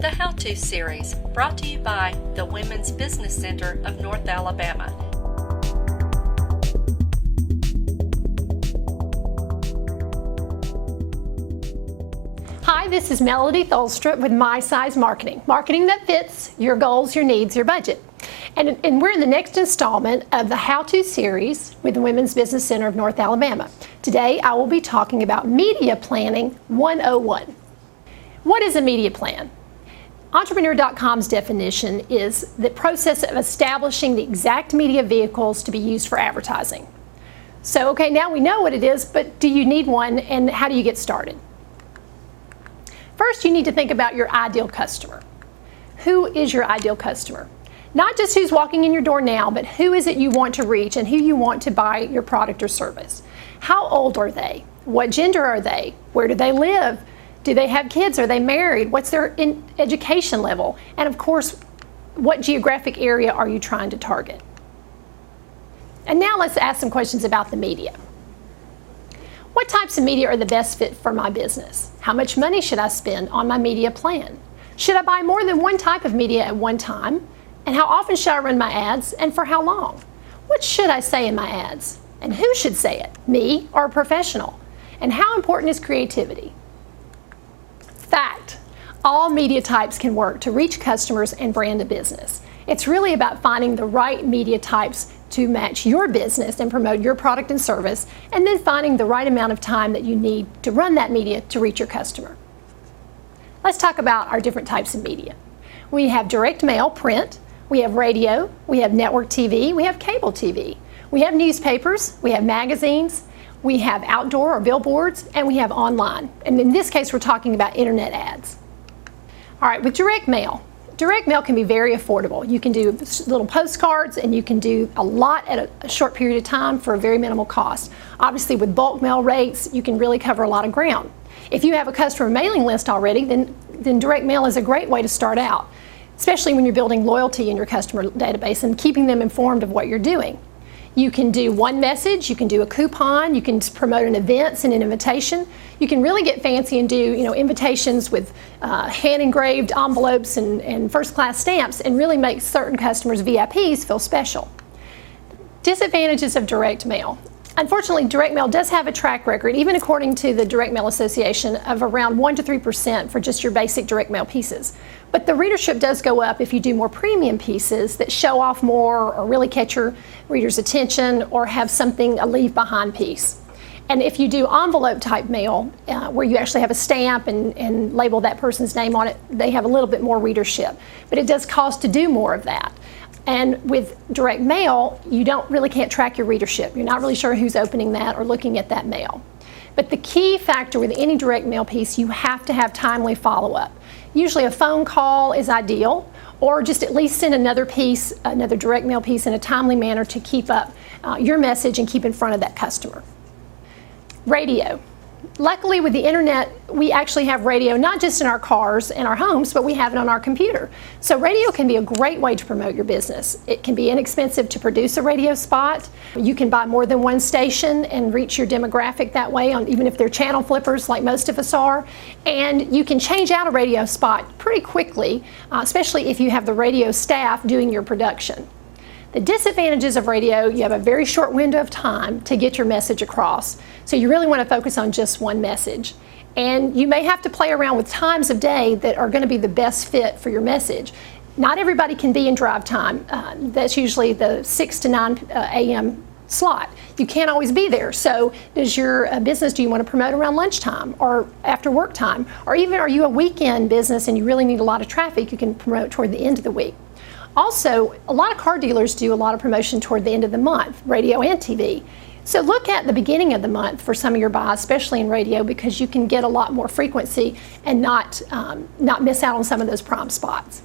The How To Series, brought to you by the Women's Business Center of North Alabama. Hi, this is Melody Tholstrup with My Size Marketing. Marketing that fits your goals, your needs, your budget. And we're in the next installment of the How To Series with the Women's Business Center of North Alabama. Today, I will be talking about Media Planning 101. What is a media plan? Entrepreneur.com's definition is the process of establishing the exact media vehicles to be used for advertising. So, okay, now we know what it is, but do you need one, and how do you get started? First, you need to think about your ideal customer. Who is your ideal customer? Not just who's walking in your door now, but who is it you want to reach and who you want to buy your product or service. How old are they? What gender are they? Where do they live? Do they have kids? Are they married? What's their education level? And of course, what geographic area are you trying to target? And now let's ask some questions about the media. What types of media are the best fit for my business? How much money should I spend on my media plan? Should I buy more than one type of media at one time? And how often should I run my ads, and for how long? What should I say in my ads? And who should say it, me or a professional? And how important is creativity? Fact, all media types can work to reach customers and brand a business. It's really about finding the right media types to match your business and promote your product and service, and then finding the right amount of time that you need to run that media to reach your customer. Let's talk about our different types of media. We have direct mail, print. We have radio, we have network TV, we have cable TV, we have newspapers, we have magazines, we have outdoor or billboards, and we have online. And in this case, we're talking about internet ads. All right, with direct mail can be very affordable. You can do little postcards, and you can do a lot at a short period of time for a very minimal cost. Obviously, with bulk mail rates, you can really cover a lot of ground. If you have a customer mailing list already, then direct mail is a great way to start out, especially when you're building loyalty in your customer database and keeping them informed of what you're doing. You can do one message, you can do a coupon, you can promote an event, send an invitation. You can really get fancy and do invitations with hand-engraved envelopes and first-class stamps and really make certain customers, VIPs, feel special. Disadvantages of direct mail. Unfortunately, direct mail does have a track record, even according to the Direct Mail Association, of around 1% to 3% for just your basic direct mail pieces. But the readership does go up if you do more premium pieces that show off more or really catch your reader's attention or have something, a leave behind piece. And if you do envelope type mail, where you actually have a stamp and label that person's name on it, they have a little bit more readership. But it does cost to do more of that. And with direct mail, you can't track your readership. You're not really sure who's opening that or looking at that mail. But the key factor with any direct mail piece, you have to have timely follow-up. Usually a phone call is ideal, or just at least send another piece, another direct mail piece in a timely manner to keep up your message and keep in front of that customer. Radio. Luckily, with the internet, we actually have radio not just in our cars and our homes, but we have it on our computer. So radio can be a great way to promote your business. It can be inexpensive to produce a radio spot. You can buy more than one station and reach your demographic that way, even if they're channel flippers like most of us are. And you can change out a radio spot pretty quickly, especially if you have the radio staff doing your production. The disadvantages of radio, you have a very short window of time to get your message across. So you really want to focus on just one message. And you may have to play around with times of day that are going to be the best fit for your message. Not everybody can be in drive time. That's usually the 6 to 9 a.m. slot. You can't always be there. So does your business, do you want to promote around lunchtime or after work time? Or even are you a weekend business and you really need a lot of traffic, you can promote toward the end of the week. Also, a lot of car dealers do a lot of promotion toward the end of the month, radio and TV. So look at the beginning of the month for some of your buys, especially in radio, because you can get a lot more frequency and not miss out on some of those prime spots.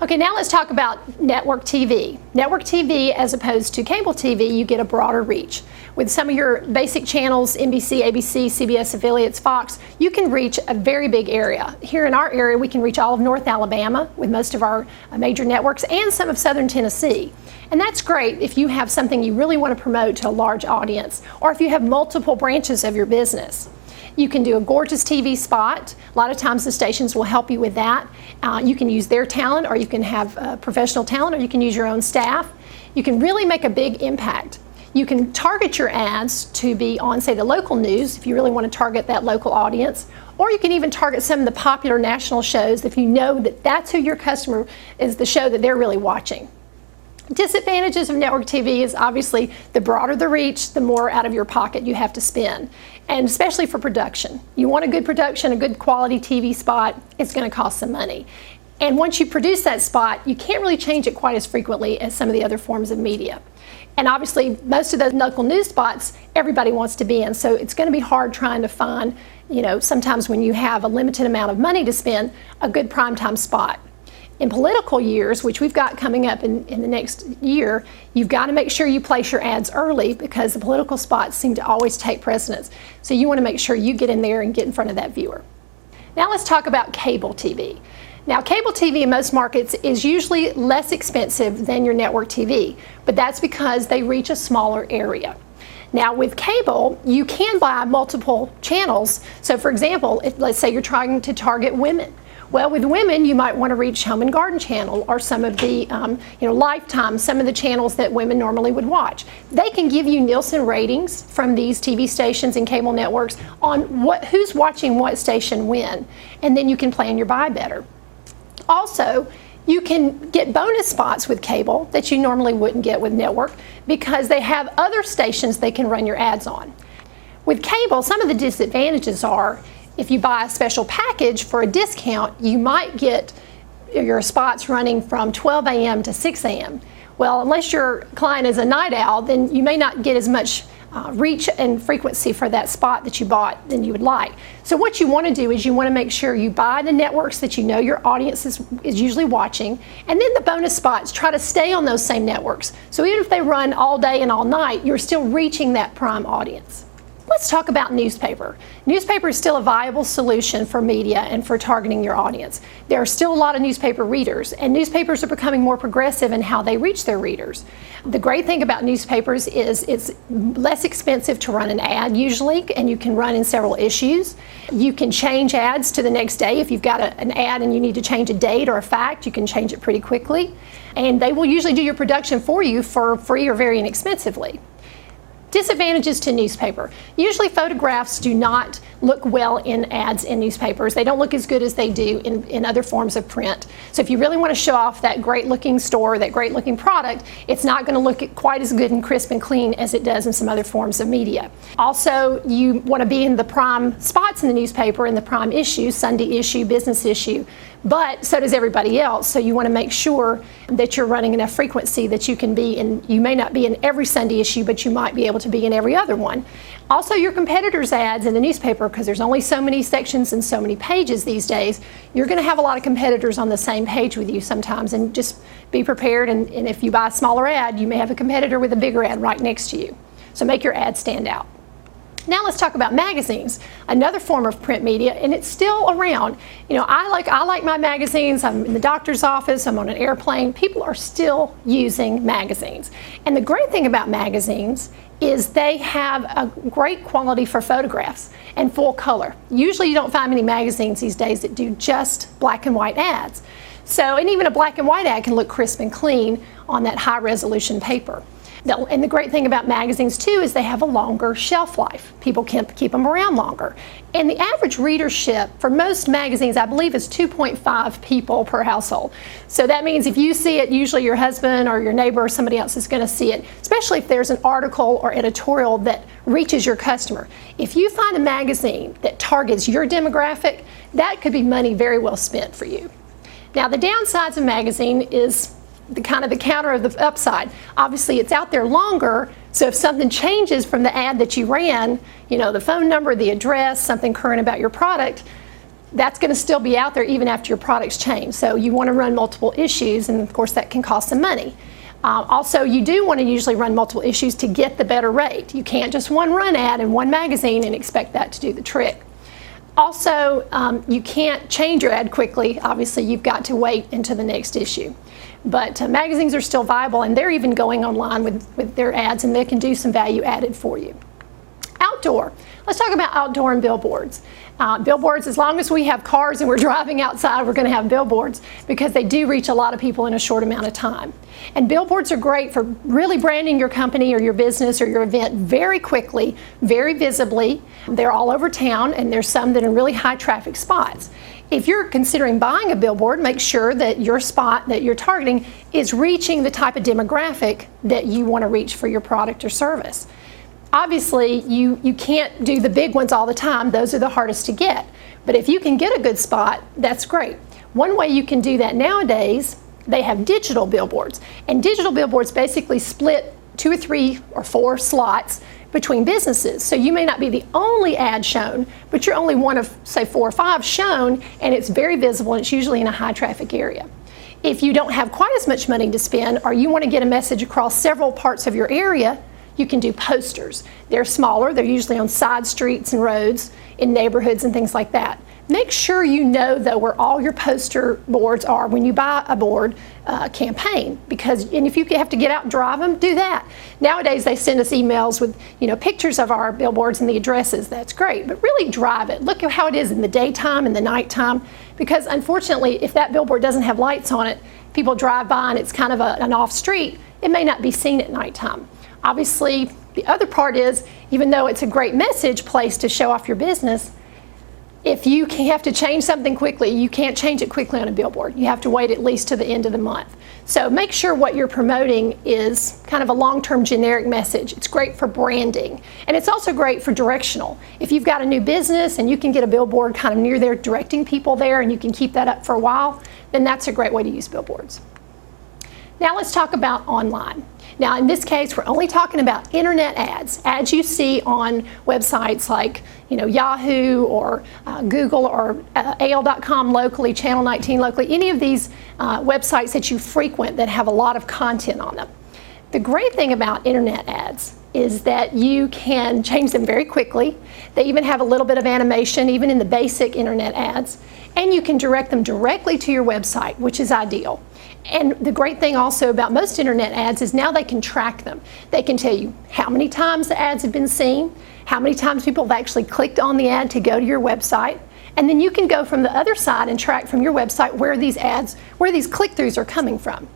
Okay, now let's talk about network TV. Network TV, as opposed to cable TV, you get a broader reach. With some of your basic channels, NBC, ABC, CBS affiliates, Fox, you can reach a very big area. Here in our area, we can reach all of North Alabama with most of our major networks and some of Southern Tennessee. And that's great if you have something you really want to promote to a large audience, or if you have multiple branches of your business. You can do a gorgeous TV spot. A lot of times the stations will help you with that. You can use their talent, or you can have professional talent, or you can use your own staff. You can really make a big impact. You can target your ads to be on, say, the local news if you really want to target that local audience, or you can even target some of the popular national shows if you know that that's who your customer is, the show that they're really watching. Disadvantages of network TV is obviously the broader the reach, the more out of your pocket you have to spend, and especially for production. You want a good production, a good quality TV spot, it's going to cost some money. And once you produce that spot, you can't really change it quite as frequently as some of the other forms of media. And obviously, most of those local news spots, everybody wants to be in, so it's going to be hard trying to find, sometimes when you have a limited amount of money to spend, a good primetime spot. In political years, which we've got coming up in the next year, you've got to make sure you place your ads early because the political spots seem to always take precedence. So you want to make sure you get in there and get in front of that viewer. Now let's talk about cable TV. Now, cable TV in most markets is usually less expensive than your network TV, but that's because they reach a smaller area. Now, with cable, you can buy multiple channels. So, for example, let's say you're trying to target women. Well, with women, you might want to reach Home and Garden Channel or some of the, Lifetime, some of the channels that women normally would watch. They can give you Nielsen ratings from these TV stations and cable networks on who's watching what station when, and then you can plan your buy better. Also, you can get bonus spots with cable that you normally wouldn't get with network because they have other stations they can run your ads on. With cable, some of the disadvantages are if you buy a special package for a discount, you might get your spots running from 12 a.m. to 6 a.m. Well, unless your client is a night owl, then you may not get as much reach and frequency for that spot that you bought than you would like. So what you want to do is you want to make sure you buy the networks that you know your audience is usually watching, and then the bonus spots, try to stay on those same networks. So even if they run all day and all night, you're still reaching that prime audience. Let's talk about newspaper. Newspaper is still a viable solution for media and for targeting your audience. There are still a lot of newspaper readers, and newspapers are becoming more progressive in how they reach their readers. The great thing about newspapers is it's less expensive to run an ad usually, and you can run in several issues. You can change ads to the next day. If you've got an ad and you need to change a date or a fact, you can change it pretty quickly. And they will usually do your production for you for free or very inexpensively. Disadvantages to newspaper. Usually photographs do not look well in ads in newspapers. They don't look as good as they do in other forms of print. So if you really want to show off that great looking store, that great looking product, it's not going to look quite as good and crisp and clean as it does in some other forms of media. Also, you want to be in the prime spots in the newspaper, in the prime issue, Sunday issue, business issue, but so does everybody else. So you want to make sure that you're running enough frequency that you can be in, you may not be in every Sunday issue, but you might be able to be in every other one. Also, your competitors' ads in the newspaper, because there's only so many sections and so many pages these days, you're going to have a lot of competitors on the same page with you sometimes, and just be prepared, and if you buy a smaller ad, you may have a competitor with a bigger ad right next to you. So make your ad stand out. Now let's talk about magazines, another form of print media, and it's still around. I like my magazines. I'm in the doctor's office, I'm on an airplane. People are still using magazines. And the great thing about magazines is they have a great quality for photographs and full color. Usually you don't find many magazines these days that do just black and white ads. And even a black and white ad can look crisp and clean on that high resolution paper. And the great thing about magazines too is they have a longer shelf life. People can keep them around longer. And the average readership for most magazines, I believe, is 2.5 people per household. So that means if you see it, usually your husband or your neighbor or somebody else is going to see it, especially if there's an article or editorial that reaches your customer. If you find a magazine that targets your demographic, that could be money very well spent for you. Now, the downsides of magazine is the counter of the upside. Obviously, it's out there longer, so if something changes from the ad that you ran, the phone number, the address, something current about your product, that's going to still be out there even after your product's changed. So you want to run multiple issues, and of course that can cost some money. Also, you do want to usually run multiple issues to get the better rate. You can't just run ad in one magazine and expect that to do the trick. Also, you can't change your ad quickly. Obviously, you've got to wait into the next issue. But magazines are still viable, and they're even going online with their ads, and they can do some value added for you. outdoor. Let's talk about outdoor and billboards. Billboards, as long as we have cars and we're driving outside, we're going to have billboards because they do reach a lot of people in a short amount of time. And billboards are great for really branding your company or your business or your event very quickly, very visibly. They're all over town, and there's some that are really high traffic spots. If you're considering buying a billboard, make sure that your spot that you're targeting is reaching the type of demographic that you want to reach for your product or service. Obviously, you can't do the big ones all the time. Those are the hardest to get. But if you can get a good spot, that's great. One way you can do that nowadays, they have digital billboards. And digital billboards basically split 2 or 3 or 4 slots between businesses. So you may not be the only ad shown, but you're only one of, say, 4 or 5 shown, and it's very visible, and it's usually in a high traffic area. If you don't have quite as much money to spend, or you want to get a message across several parts of your area, you can do posters. They're smaller, they're usually on side streets and roads, in neighborhoods and things like that. Make sure you know, though, where all your poster boards are when you buy a board campaign, and if you have to get out and drive them, do that. Nowadays they send us emails with pictures of our billboards and the addresses. That's great, but really drive it. Look at how it is in the daytime and the nighttime, because unfortunately, if that billboard doesn't have lights on it, people drive by and it's kind of an off street, it may not be seen at nighttime. Obviously, the other part is, even though it's a great message place to show off your business, if you have to change something quickly, you can't change it quickly on a billboard. You have to wait at least to the end of the month. So make sure what you're promoting is kind of a long-term generic message. It's great for branding, and it's also great for directional. If you've got a new business and you can get a billboard kind of near there directing people there, and you can keep that up for a while, then that's a great way to use billboards. Now let's talk about online. Now in this case, we're only talking about internet ads you see on websites like Yahoo or Google or AL.com locally, Channel 19 locally, any of these websites that you frequent that have a lot of content on them. The great thing about internet ads is that you can change them very quickly. They even have a little bit of animation, even in the basic internet ads, and you can direct them directly to your website, which is ideal. And the great thing also about most internet ads is now they can track them. They can tell you how many times the ads have been seen, how many times people have actually clicked on the ad to go to your website, and then you can go from the other side and track from your website where these click-throughs are coming from.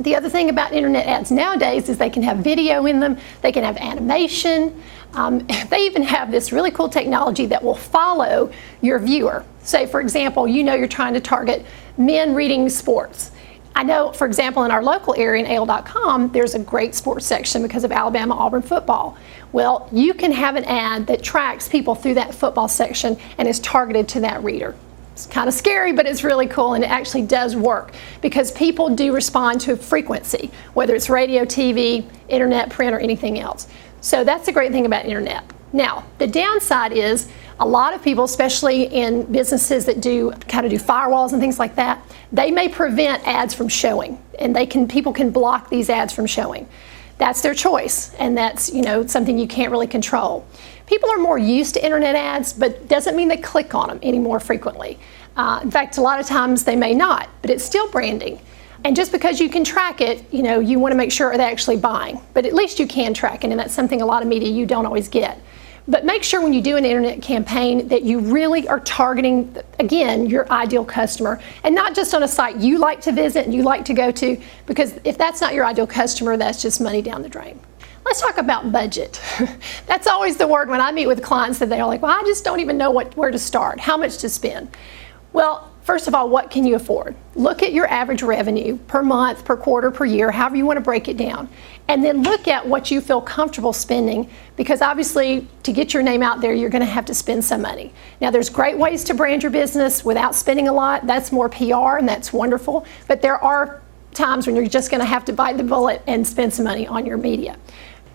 The other thing about internet ads nowadays is they can have video in them, they can have animation, they even have this really cool technology that will follow your viewer. Say, for example, you're trying to target men reading sports. I know, for example, in our local area in AL.com, there's a great sports section because of Alabama-Auburn football. Well, you can have an ad that tracks people through that football section and is targeted to that reader. It's kind of scary, but it's really cool, and it actually does work because people do respond to frequency, whether it's radio, TV, internet, print, or anything else. So that's the great thing about internet. Now, the downside is a lot of people, especially in businesses that do firewalls and things like that, they may prevent ads from showing, and people can block these ads from showing. That's their choice, and that's something you can't really control. People are more used to internet ads, but doesn't mean they click on them any more frequently. In fact, a lot of times they may not, but it's still branding. And just because you can track it, you want to make sure they're actually buying. But at least you can track it, and that's something a lot of media you don't always get. But make sure when you do an internet campaign that you really are targeting, again, your ideal customer, and not just on a site you like to visit and you like to go to, because if that's not your ideal customer, that's just money down the drain. Let's talk about budget. That's always the word when I meet with clients that they're like, well, I just don't even know where to start, how much to spend. Well, first of all, what can you afford? Look at your average revenue per month, per quarter, per year, however you want to break it down. And then look at what you feel comfortable spending, because obviously to get your name out there, you're going to have to spend some money. Now, there's great ways to brand your business without spending a lot. That's more PR, and that's wonderful. But there are times when you're just going to have to bite the bullet and spend some money on your media.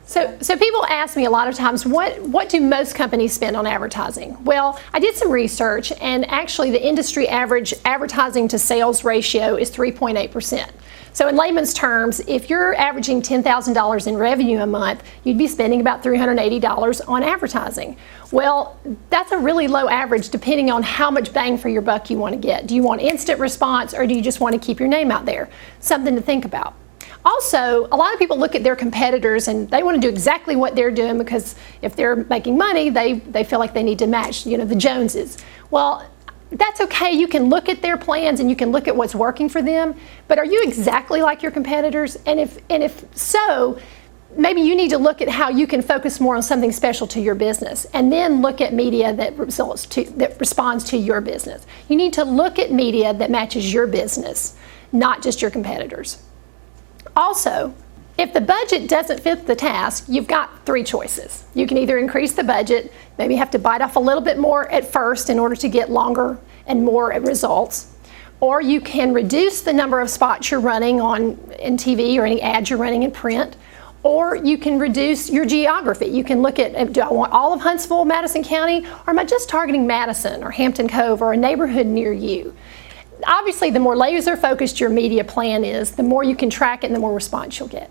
So people ask me a lot of times, what do most companies spend on advertising? Well, I did some research, and actually the industry average advertising to sales ratio is 3.8%. So in layman's terms, if you're averaging $10,000 in revenue a month, you'd be spending about $380 on advertising. Well, that's a really low average depending on how much bang for your buck you want to get. Do you want instant response, or do you just want to keep your name out there? Something to think about. Also, a lot of people look at their competitors and they want to do exactly what they're doing because if they're making money, they feel like they need to match, the Joneses. Well, that's okay. You can look at their plans and you can look at what's working for them, but are you exactly like your competitors? And if so, maybe you need to look at how you can focus more on something special to your business and then look at media that responds to your business. You need to look at media that matches your business, not just your competitors. Also, if the budget doesn't fit the task, you've got 3 choices. You can either increase the budget, maybe have to bite off a little bit more at first in order to get longer and more results, or you can reduce the number of spots you're running in TV or any ads you're running in print, or you can reduce your geography. You can look at, do I want all of Huntsville, Madison County, or am I just targeting Madison or Hampton Cove or a neighborhood near you? Obviously, the more laser focused your media plan is, the more you can track it and the more response you'll get.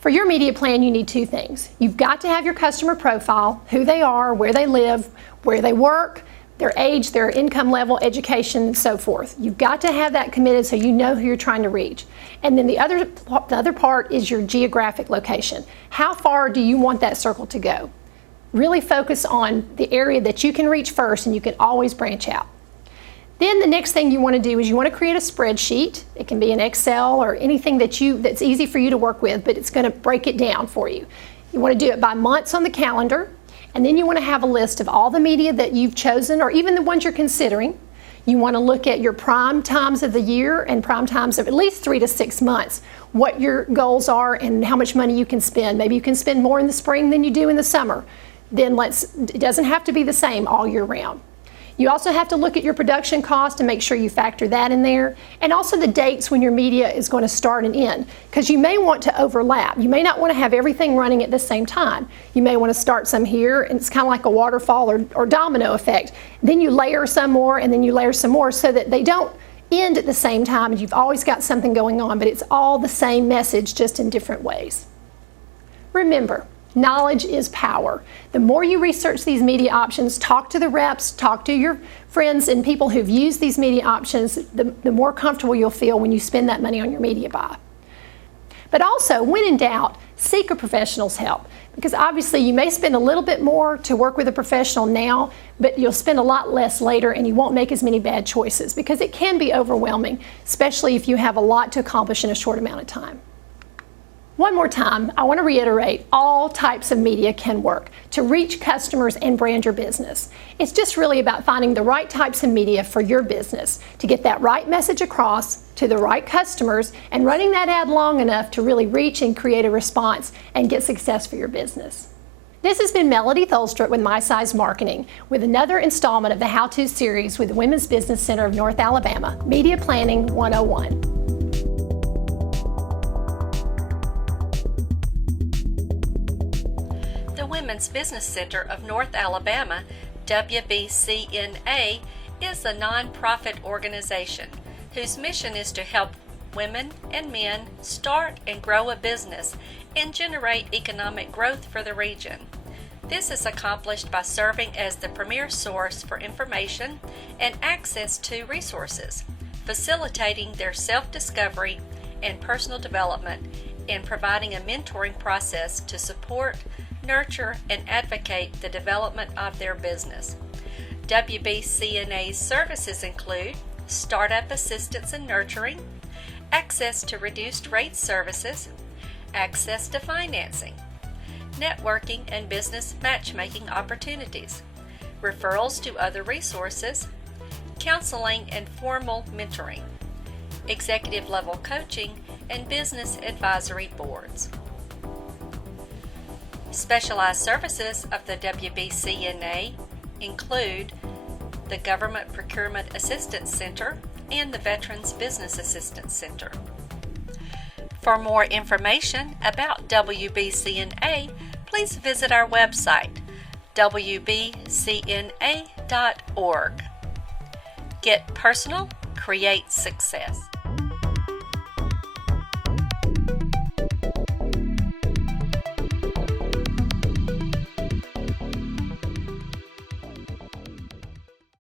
For your media plan, you need 2 things. You've got to have your customer profile, who they are, where they live, where they work, their age, their income level, education, and so forth. You've got to have that committed so you know who you're trying to reach. And then the other part is your geographic location. How far do you want that circle to go? Really focus on the area that you can reach first, and you can always branch out. Then the next thing you want to do is you want to create a spreadsheet. It can be an Excel or anything that's easy for you to work with, but it's going to break it down for you. You want to do it by months on the calendar, and then you want to have a list of all the media that you've chosen or even the ones you're considering. You want to look at your prime times of the year and prime times of at least 3 to 6 months, what your goals are and how much money you can spend. Maybe you can spend more in the spring than you do in the summer. Then it doesn't have to be the same all year round. You also have to look at your production cost and make sure you factor that in there, and also the dates when your media is going to start and end, because you may want to overlap. You may not want to have everything running at the same time. You may want to start some here, and it's kind of like a waterfall or domino effect. Then you layer some more, and then you layer some more so that they don't end at the same time, and you've always got something going on, but it's all the same message, just in different ways. Remember, knowledge is power. The more you research these media options, talk to the reps, talk to your friends and people who've used these media options, the more comfortable you'll feel when you spend that money on your media buy. But also, when in doubt, seek a professional's help, because obviously you may spend a little bit more to work with a professional now, but you'll spend a lot less later and you won't make as many bad choices, because it can be overwhelming, especially if you have a lot to accomplish in a short amount of time. One more time, I want to reiterate, all types of media can work to reach customers and brand your business. It's just really about finding the right types of media for your business to get that right message across to the right customers and running that ad long enough to really reach and create a response and get success for your business. This has been Melody Tholstrup with My Size Marketing with another installment of the How To series with the Women's Business Center of North Alabama, Media Planning 101. The Women's Business Center of North Alabama, WBCNA, is a nonprofit organization whose mission is to help women and men start and grow a business and generate economic growth for the region. This is accomplished by serving as the premier source for information and access to resources, facilitating their self-discovery and personal development, and providing a mentoring process to support, nurture, and advocate the development of their business. WBCNA's services include startup assistance and nurturing, access to reduced rate services, access to financing, networking and business matchmaking opportunities, referrals to other resources, counseling and formal mentoring, executive level coaching, and business advisory boards. Specialized services of the WBCNA include the Government Procurement Assistance Center and the Veterans Business Assistance Center. For more information about WBCNA, please visit our website, wbcna.org. Get personal, create success.